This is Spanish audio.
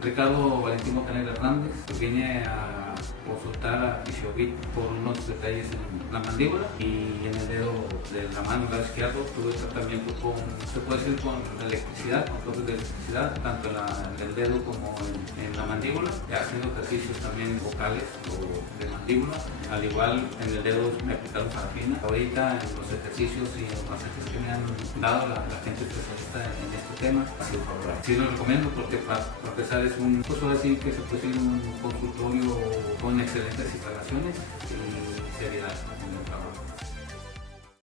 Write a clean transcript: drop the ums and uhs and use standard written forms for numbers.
Ricardo Valentín Bocanel Hernández. Vine a consultar a Fisiobit por unos detalles en la mandíbula y en el dedo de la mano, lado izquierdo. Tuve tratamiento con, se puede decir, con electricidad, con cortes de electricidad, tanto en el dedo como en la mandíbula, haciendo ejercicios también vocales o de mandíbula. Al igual en el dedo me aplicaron parafina. Ahorita en los ejercicios y en los masajes que me han dado la gente especialista en este tema ha sido favorable. Sí lo recomiendo porque para empezar es un, pues ahora sí que se puede decir un consultorio con excelentes instalaciones y seriedad en el trabajo.